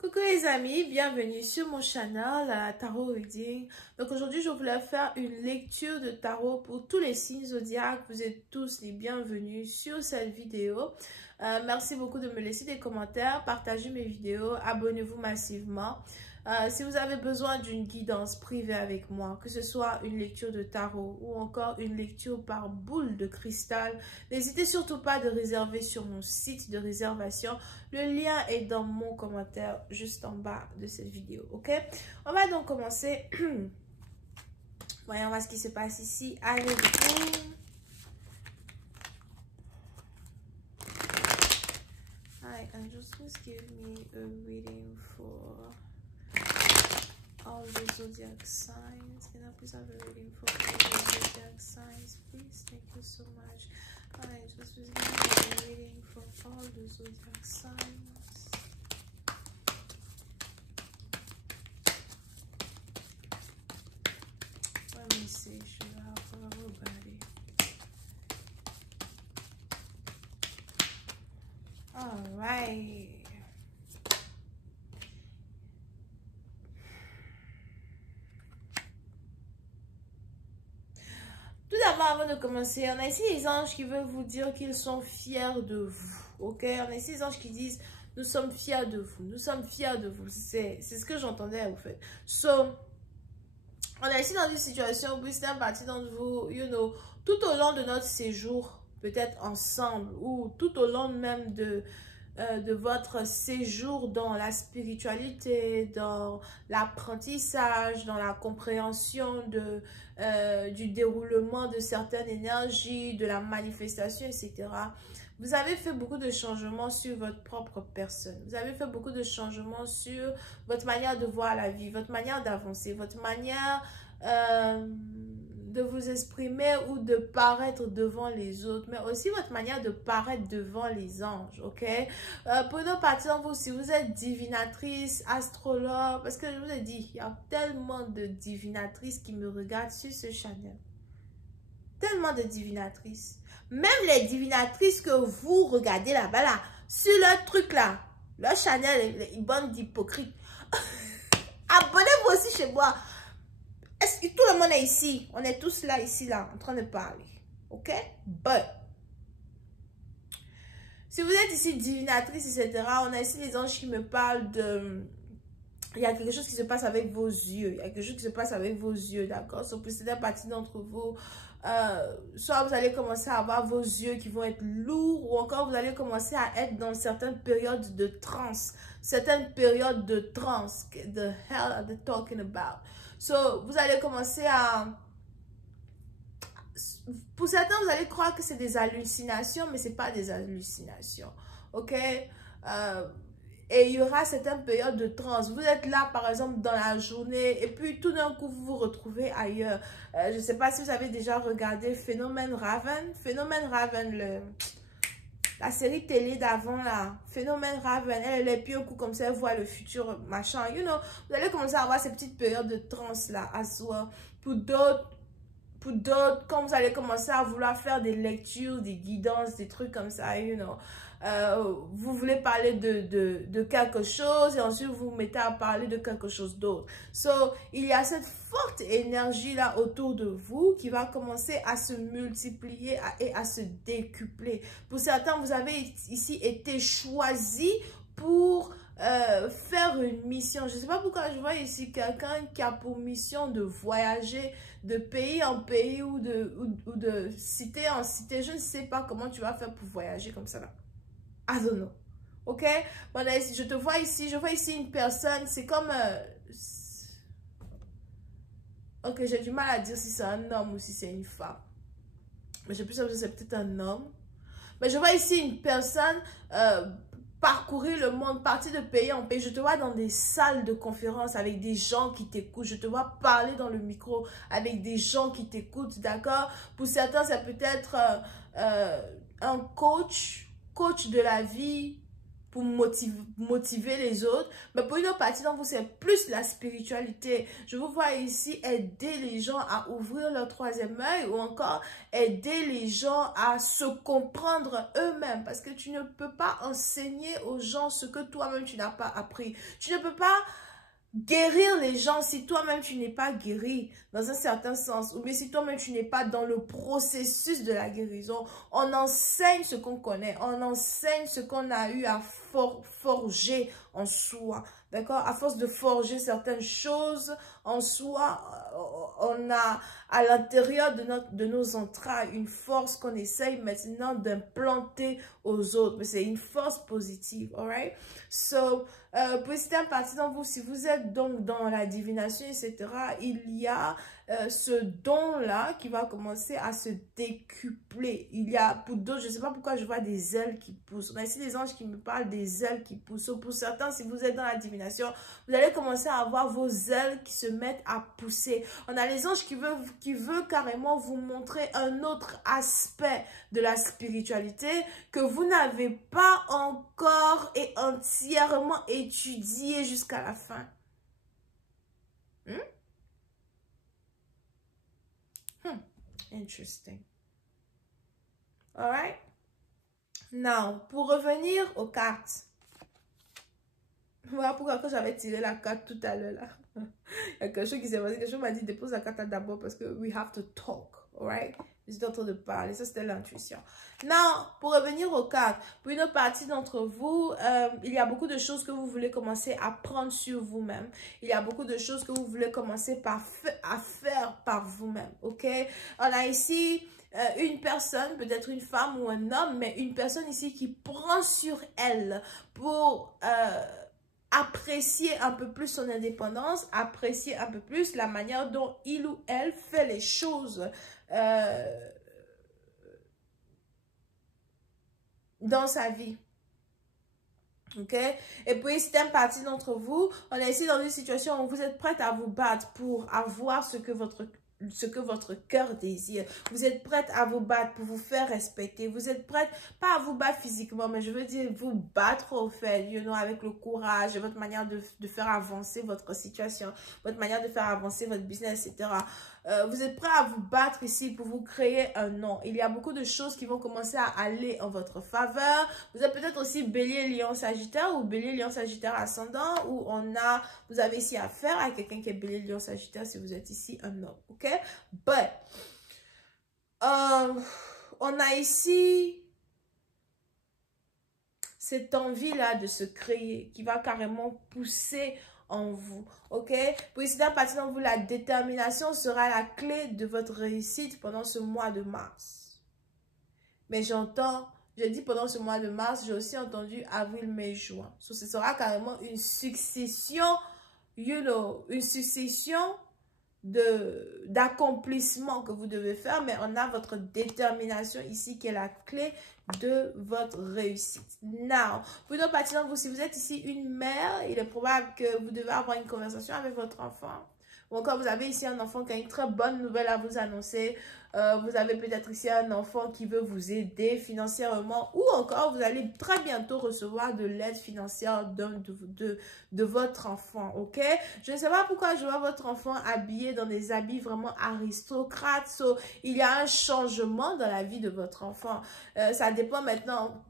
Coucou les amis, bienvenue sur mon channel Tarot Reading. Donc aujourd'hui, je voulais faire une lecture de tarot pour tous les signes zodiaques. Vous êtes tous les bienvenus sur cette vidéo. Merci beaucoup de me laisser des commentaires, partagez mes vidéos, abonnez-vous massivement. Si vous avez besoin d'une guidance privée avec moi, que ce soit une lecture de tarot ou encore une lecture par boule de cristal, n'hésitez surtout pas de réserver sur mon site de réservation. Le lien est dans mon commentaire juste en bas de cette vidéo, ok? On va donc commencer. Voyons voir ce qui se passe ici. Allez-y. Hi, angels, please give me a reading for all the zodiac signs. Can I please have a reading for all the zodiac signs, please? Thank you so much. Hi, angels, please give me a reading for all the zodiac signs. Let me see, should I have for everybody? All right. Tout d'abord, avant de commencer, on a ici les anges qui veulent vous dire qu'ils sont fiers de vous, ok? On a ici les anges qui disent, nous sommes fiers de vous, nous sommes fiers de vous. C'est ce que j'entendais, en fait. So, on est ici dans une situation où certains partie d'entre vous, tout au long de notre séjour, peut-être ensemble, ou tout au long même de votre séjour dans la spiritualité, dans l'apprentissage, dans la compréhension du déroulement de certaines énergies, de la manifestation, etc. Vous avez fait beaucoup de changements sur votre propre personne. Vous avez fait beaucoup de changements sur votre manière de voir la vie, votre manière d'avancer, votre manière de vous exprimer ou de paraître devant les autres, mais aussi votre manière de paraître devant les anges, ok? Pour nos parties d'entre vous, si vous êtes divinatrice, astrologue, parce que je vous ai dit, il y a tellement de divinatrices qui me regardent sur ce channel. Tellement de divinatrices. Même les divinatrices que vous regardez là-bas, là, sur leur truc là, leur channel, une bande d'hypocrites. Abonnez-vous aussi chez moi. Est-ce que tout le monde est ici? On est tous là, ici, là, en train de parler. Ok? But, si vous êtes ici divinatrice, etc., on a ici les anges qui me parlent de... Il y a quelque chose qui se passe avec vos yeux. Il y a quelque chose qui se passe avec vos yeux, d'accord? Sauf que c'est une partie d'entre vous. Soit vous allez commencer à avoir vos yeux qui vont être lourds, ou encore vous allez commencer à être dans certaines périodes de transe. Certaines périodes de transe. The hell are they talking about? So, vous allez commencer à... Pour certains, vous allez croire que c'est des hallucinations, mais ce n'est pas des hallucinations. Ok? Et il y aura certaines périodes de transe. Vous êtes là, par exemple, dans la journée, et puis tout d'un coup, vous vous retrouvez ailleurs. Je ne sais pas si vous avez déjà regardé Phénomène Raven. Phénomène Raven, la série télé d'avant, là. Phénomène Raven, elle est puis un coup comme ça, elle voit le futur, machin. Vous allez commencer à avoir ces petites périodes de transe, là, à soi. Pour d'autres, quand vous allez commencer à vouloir faire des lectures, des guidances, des trucs comme ça, vous voulez parler de quelque chose et ensuite vous vous mettez à parler de quelque chose d'autre. So, il y a cette forte énergie là autour de vous qui va commencer à se multiplier et à se décupler. Pour certains, vous avez ici été choisi pour faire une mission. Je ne sais pas pourquoi je vois ici quelqu'un qui a pour mission de voyager de pays en pays ou de cité en cité. Je ne sais pas comment tu vas faire pour voyager comme ça là. I don't know. Ok? Voilà, je te vois ici. Je vois ici une personne. C'est comme... ok, j'ai du mal à dire si c'est un homme ou si c'est une femme. Mais j'ai plus l'impression que c'est peut-être un homme. Mais je vois ici une personne parcourir le monde, partir de pays en pays. Je te vois dans des salles de conférence avec des gens qui t'écoutent. Je te vois parler dans le micro avec des gens qui t'écoutent, d'accord? Pour certains, ça peut être un coach de la vie, pour motiver les autres. Mais pour une autre partie d'entre vous, c'est plus la spiritualité. Je vous vois ici aider les gens à ouvrir leur troisième œil ou encore aider les gens à se comprendre eux-mêmes. Parce que tu ne peux pas enseigner aux gens ce que toi-même tu n'as pas appris. Tu ne peux pas guérir les gens si toi-même tu n'es pas guéri dans un certain sens, ou bien si toi-même tu n'es pas dans le processus de la guérison. On enseigne ce qu'on connaît, on enseigne ce qu'on a eu à forger en soi, d'accord? À force de forger certaines choses en soi, on a à l'intérieur de nos entrailles une force qu'on essaye maintenant d'implanter aux autres, mais c'est une force positive, alright? So, pour certaines parties d'entre vous, si vous êtes donc dans la divination, etc., il y a ce don-là qui va commencer à se décupler. Il y a, pour d'autres, je ne sais pas pourquoi je vois des ailes qui poussent. On a ici des anges qui me parlent des ailes qui poussent. So, pour certains, si vous êtes dans la divination, vous allez commencer à avoir vos ailes qui se mettent à pousser. On a les anges qui veulent carrément vous montrer un autre aspect de la spiritualité que vous n'avez pas encore et entièrement étudié jusqu'à la fin. Interesting. Alright? Now, pour revenir aux cartes. Voilà pourquoi quand j'avais tiré la carte tout à l'heure là. Il y a quelque chose qui s'est passé. Quelque chose m'a dit dépose la carte d'abord parce que we have to talk. Alright? J'étais en train de parler. Ça, c'était l'intuition. Now, pour revenir aux cartes, pour une partie d'entre vous, il y a beaucoup de choses que vous voulez commencer à prendre sur vous-même. Il y a beaucoup de choses que vous voulez commencer à faire par vous-même. OK? On a ici une personne, peut-être une femme ou un homme, mais une personne ici qui prend sur elle pour apprécier un peu plus son indépendance, apprécier un peu plus la manière dont il ou elle fait les choses dans sa vie. OK? Et puis, c'est une partie d'entre vous, on est ici dans une situation où vous êtes prête à vous battre pour avoir ce que votre cœur désire. Vous êtes prête à vous battre pour vous faire respecter. Vous êtes prête, pas à vous battre physiquement, mais je veux dire vous battre au fait, avec le courage, votre manière de faire avancer votre situation, votre manière de faire avancer votre business, etc. Vous êtes prêt à vous battre ici pour vous créer un nom. Il y a beaucoup de choses qui vont commencer à aller en votre faveur. Vous êtes peut-être aussi bélier, lion, sagittaire ou bélier, lion, sagittaire, ascendant où vous avez ici affaire à quelqu'un qui est bélier, lion, sagittaire si vous êtes ici un homme. OK? But, on a ici cette envie-là de se créer qui va carrément pousser en vous, ok? Pour ici, à partir de vous, la détermination sera la clé de votre réussite pendant ce mois de mars. Mais j'ai dit pendant ce mois de mars, j'ai aussi entendu avril, mai, juin. So, ce sera carrément une succession, une succession d'accomplissement que vous devez faire, mais on a votre détermination ici qui est la clé de votre réussite. Now, pour une autre partie d'entre vous, si vous êtes ici une mère, il est probable que vous devez avoir une conversation avec votre enfant. Ou encore, vous avez ici un enfant qui a une très bonne nouvelle à vous annoncer. Vous avez peut-être ici un enfant qui veut vous aider financièrement. Ou encore, vous allez très bientôt recevoir de l'aide financière de votre enfant. Ok? Je ne sais pas pourquoi je vois votre enfant habillé dans des habits vraiment aristocrates. So, il y a un changement dans la vie de votre enfant. Ça dépend maintenant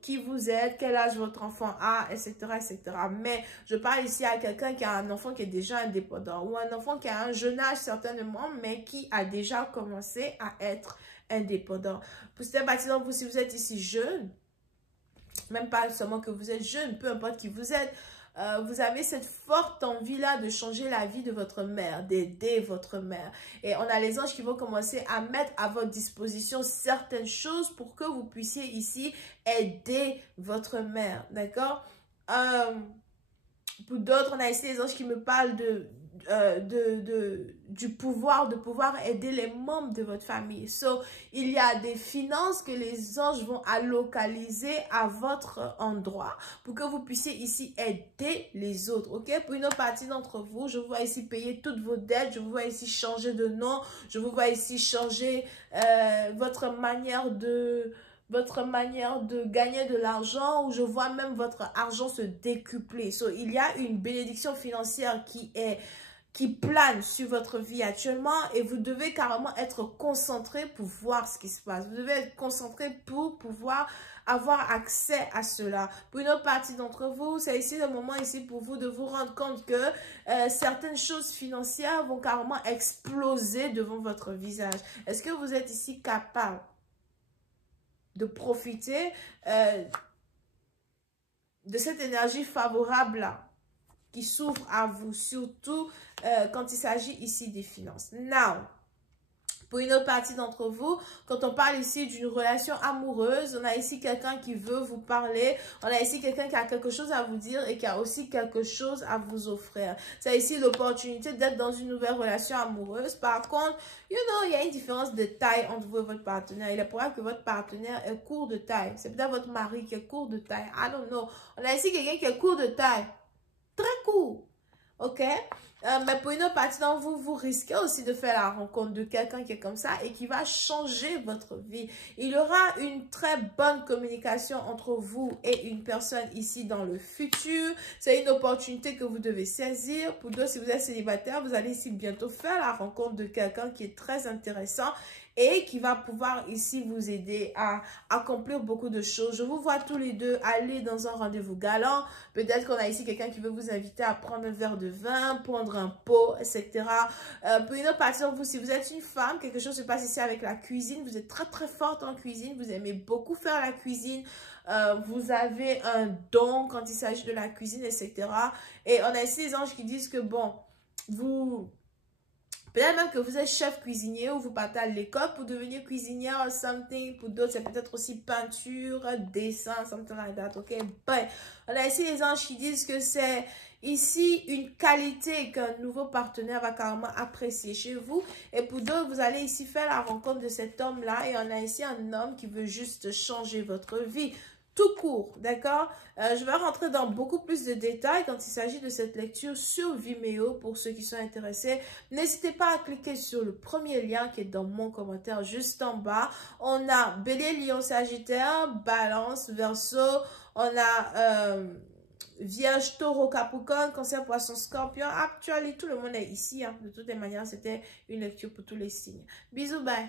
qui vous êtes, quel âge votre enfant a, etc., etc. Mais je parle ici à quelqu'un qui a un enfant qui est déjà indépendant ou un enfant qui a un jeune âge certainement, mais qui a déjà commencé à être indépendant. Pour cette partie d'entre vous, si vous êtes ici jeune, même pas seulement que vous êtes jeune, peu importe qui vous êtes, vous avez cette forte envie-là de changer la vie de votre mère, d'aider votre mère. Et on a les anges qui vont commencer à mettre à votre disposition certaines choses pour que vous puissiez ici aider votre mère. D'accord? Pour d'autres, on a ici les anges qui me parlent du pouvoir, de pouvoir aider les membres de votre famille. So, il y a des finances que les anges vont allocaliser à votre endroit pour que vous puissiez ici aider les autres, ok? Pour une autre partie d'entre vous, je vous vois ici payer toutes vos dettes, je vous vois ici changer de nom, je vous vois ici changer votre manière de votre manière de gagner de l'argent, ou je vois même votre argent se décupler. So, il y a une bénédiction financière qui plane sur votre vie actuellement et vous devez carrément être concentré pour voir ce qui se passe. Vous devez être concentré pour pouvoir avoir accès à cela. Pour une autre partie d'entre vous, c'est ici le moment ici pour vous de vous rendre compte que certaines choses financières vont carrément exploser devant votre visage. Est-ce que vous êtes ici capable de profiter de cette énergie favorable-là qui s'ouvre à vous, surtout quand il s'agit ici des finances? Now, pour une autre partie d'entre vous, quand on parle ici d'une relation amoureuse, on a ici quelqu'un qui veut vous parler, on a ici quelqu'un qui a quelque chose à vous dire et qui a aussi quelque chose à vous offrir. C'est ici l'opportunité d'être dans une nouvelle relation amoureuse. Par contre, il y a une différence de taille entre vous et votre partenaire. Il est probable que votre partenaire est court de taille. C'est peut-être votre mari qui est court de taille. I don't know. On a ici quelqu'un qui est court de taille. Très court. Ok? Mais pour une autre partie d'entre vous, vous risquez aussi de faire la rencontre de quelqu'un qui est comme ça et qui va changer votre vie. Il y aura une très bonne communication entre vous et une personne ici dans le futur. C'est une opportunité que vous devez saisir. Pour d'autres, si vous êtes célibataire, vous allez ici bientôt faire la rencontre de quelqu'un qui est très intéressant et qui va pouvoir ici vous aider à accomplir beaucoup de choses. Je vous vois tous les deux aller dans un rendez-vous galant. Peut-être qu'on a ici quelqu'un qui veut vous inviter à prendre un verre de vin, prendre un pot, etc. Pour une autre partie de vous, si vous êtes une femme, quelque chose se passe ici avec la cuisine. Vous êtes très très forte en cuisine. Vous aimez beaucoup faire la cuisine. Vous avez un don quand il s'agit de la cuisine, etc. Et on a ici des anges qui disent que bon, peut-être même que vous êtes chef cuisinier ou vous partez à l'école pour devenir cuisinière ou something. Pour d'autres, c'est peut-être aussi peinture, dessin, something like that, ok? But, on a ici les anges qui disent que c'est ici une qualité qu'un nouveau partenaire va carrément apprécier chez vous. Et pour d'autres, vous allez ici faire la rencontre de cet homme-là. Et on a ici un homme qui veut juste changer votre vie. Tout court, d'accord? Je vais rentrer dans beaucoup plus de détails quand il s'agit de cette lecture sur Vimeo pour ceux qui sont intéressés. N'hésitez pas à cliquer sur le premier lien qui est dans mon commentaire juste en bas. On a Bélier, Lion, Sagittaire, Balance, Verseau. On a Vierge, Taureau, Capricorne, Cancer, Poisson, Scorpion. Actuellement, tout le monde est ici. Hein. De toutes les manières, c'était une lecture pour tous les signes. Bisous, bye!